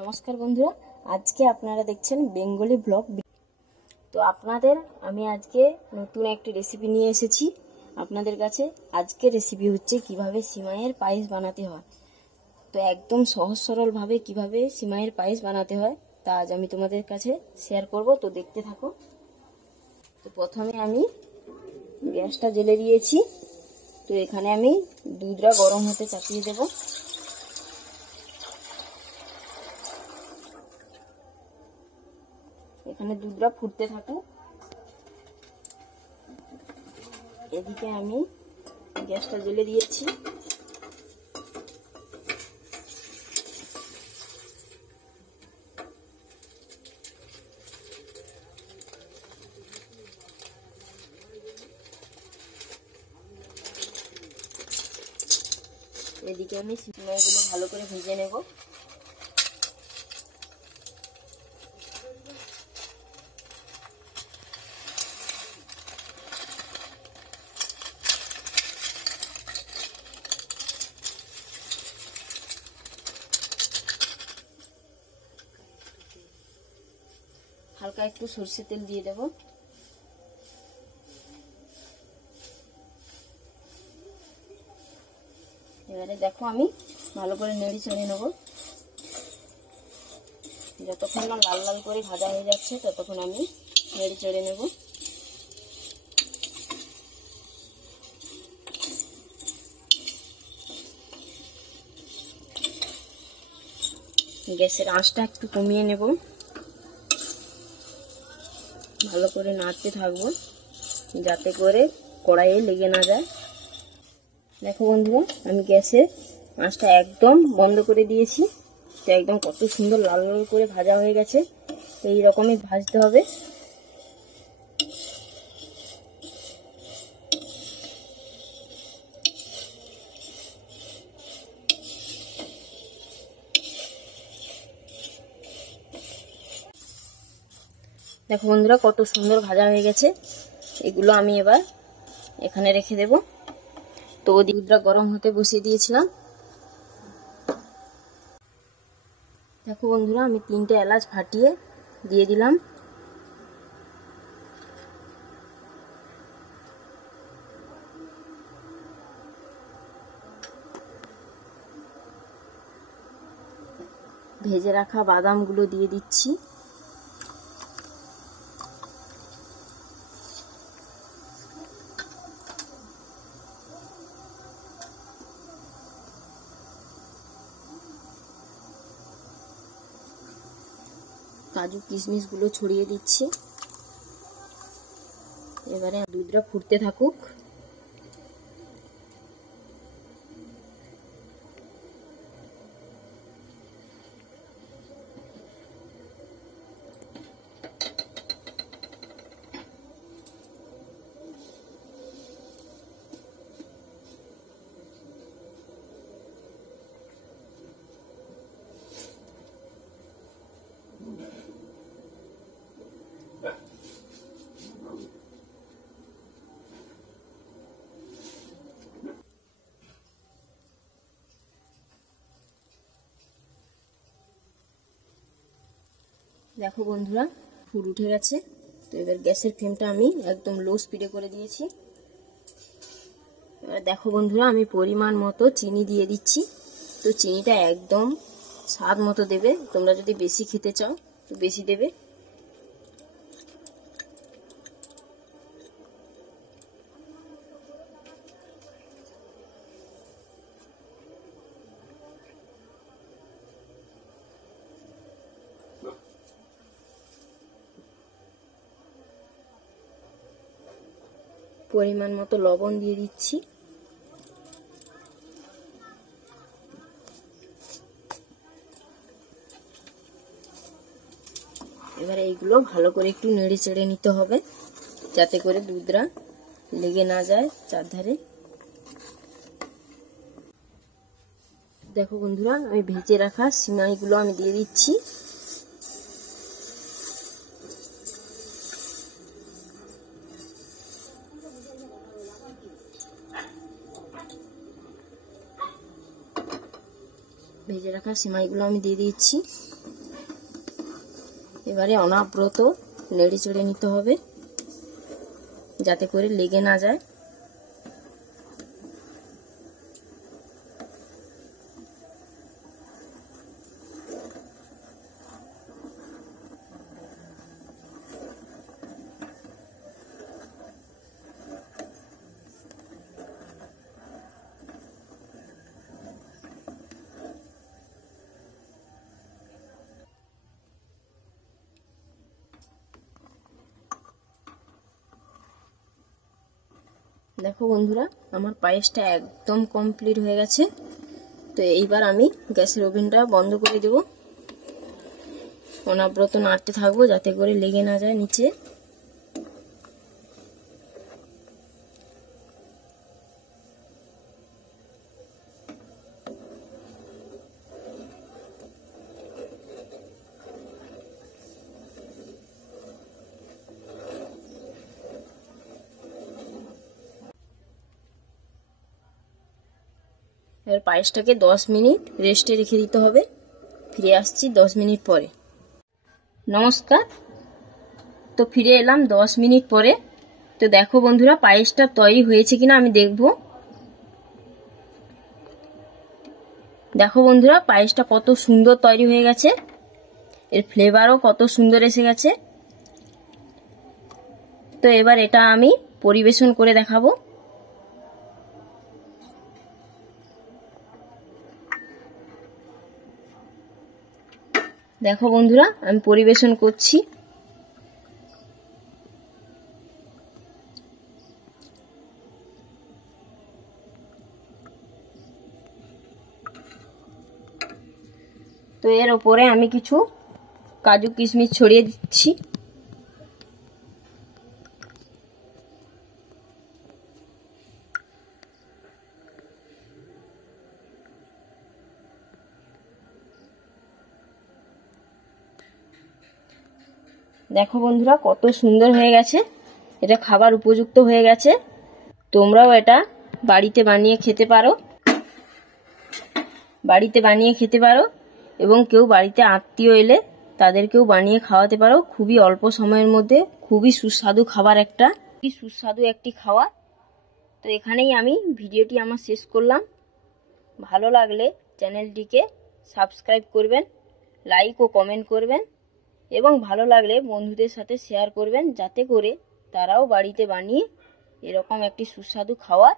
নমস্কার বন্ধুরা, আজকে আপনারা দেখছেন বেঙ্গলি ব্লগ। তো আপনাদের আমি আজকে নতুন একটি রেসিপি নিয়ে এসেছি আপনাদের কাছে। আজকের রেসিপি হচ্ছে কিভাবে সিমাইয়ের পায়েস বানাতে হয়। তো একদম সহজ সরলভাবে কিভাবে সিমাইয়ের পায়েস বানাতে হয় তা আজ আমি তোমাদের কাছে শেয়ার করব। তো দেখতে থাকো। তো প্রথমে আমি গ্যাসটা জ্বেলে দিয়েছি। তো এখানে আমি দুধটা গরম হতে চাপিয়ে দেবো। এখানে দুধটা ফুটতে থাকুক। এদিকে আমি গ্যাসটা জ্বেলে দিয়েছি। এদিকে আমি সিমাইগুলো ভালো করে ভেজে নেব। হালকা একটু সরষের তেল দিয়ে দেব। এবারে দেখো আমি ভালো করে নেড়ে চেড়ে নেব। যতক্ষণ না লাল লাল করে ভাজা হয়ে যাচ্ছে ততক্ষণ আমি নেড়ে চেড়ে নেব। গ্যাসের আঁচটা একটু কমিয়ে নেব। ভালো করে নাড়তে থাকবো যাতে করে কড়াইয়ে লেগে না যায়। দেখো বন্ধুরা, আমি গ্যাসের আঁচটা একদম বন্ধ করে দিয়েছি। তো একদম কত সুন্দর লাল লাল করে ভাজা হয়ে গেছে। এই রকমই ভাজতে হবে। দেখো বন্ধুরা, কত সুন্দর ভাজা হয়ে গেছে। এগুলো আমি এবার এখানে রেখে দেব। তো দুধটা গরম হতে বসিয়ে দিয়েছিলাম। দেখো বন্ধুরা, আমি 3টে এলাচ ফাটিয়ে দিয়ে দিলাম। ভেজে রাখা বাদামগুলো দিয়ে দিচ্ছি। কাজু কিশমিশগুলো ছড়িয়ে দিচ্ছি। এবারে দুধটা ফুটতে থাকুক। দেখো বন্ধুরা, ফুল উঠে গেছে। তো এবার গ্যাসের ফ্লেমটা আমি একদম লো স্পিডে করে দিয়েছি। এবার দেখো বন্ধুরা, আমি পরিমাণ মতো চিনি দিয়ে দিচ্ছি। তো চিনিটা একদম স্বাদ মতো দেবে। তোমরা যদি বেশি খেতে চাও তো বেশি দেবে। পরিমাণ মতো লবণ দিয়ে দিচ্ছি। এবারে এইগুলো ভালো করে একটু নেড়ে চেড়ে নিতে হবে যাতে করে দুধটা লেগে না যায় চারধারে। দেখো বন্ধুরা, আমি ভেজে রাখা সিমাইগুলো আমি দিয়ে দিচ্ছি। ভেজে রাখা সিমাইগুলো আমি দিয়ে দিচ্ছি। এবারে অনবরত নেড়ে চেড়ে নিতে হবে যাতে করে লেগে না যায়। দেখো বন্ধুরা, আমার পায়েসটা একদম কমপ্লিট হয়ে গেছে। তো এইবার আমি গ্যাসের ওভেনটা বন্ধ করে দেব। অনবরত নাড়তে থাকবো যাতে করে লেগে না যায় নিচে। এবার পায়েসটাকে 10 মিনিট রেস্টে রেখে দিতে হবে। ফিরে আসছি 10 মিনিট পরে। নমস্কার, তো ফিরে এলাম 10 মিনিট পরে। তো দেখো বন্ধুরা, পায়েসটা তৈরি হয়েছে কিনা আমি দেখব। দেখো বন্ধুরা, পায়েসটা কত সুন্দর তৈরি হয়ে গেছে, এর ফ্লেভারও কত সুন্দর এসে গেছে। তো এবার এটা আমি পরিবেশন করে দেখাবো। দেখো বন্ধুরা, আমি পরিবেশন করছি। তো এর উপরে আমি কিছু কাজু কিশমিশ ছড়িয়ে দিচ্ছি। দেখো বন্ধুরা, কত সুন্দর হয়ে গেছে, এটা খাবার উপযুক্ত হয়ে গেছে। তোমরাও এটা বাড়িতে বানিয়ে খেতে পারো, এবং কেউ বাড়িতে আত্মীয় এলে তাদেরকেও বানিয়ে খাওয়াতে পারো। খুবই অল্প সময়ের মধ্যে খুবই সুস্বাদু খাবার, সুস্বাদু একটি খাবার। তো এখানেই আমি ভিডিওটি আমার শেষ করলাম। ভালো লাগলে চ্যানেলটিকে সাবস্ক্রাইব করবেন, লাইক ও কমেন্ট করবেন, এবং ভালো লাগলে বন্ধুদের সাথে শেয়ার করবেন যাতে করে তারাও বাড়িতে বানিয়ে এরকম একটি সুস্বাদু খাবার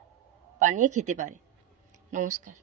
বানিয়ে খেতে পারে। নমস্কার।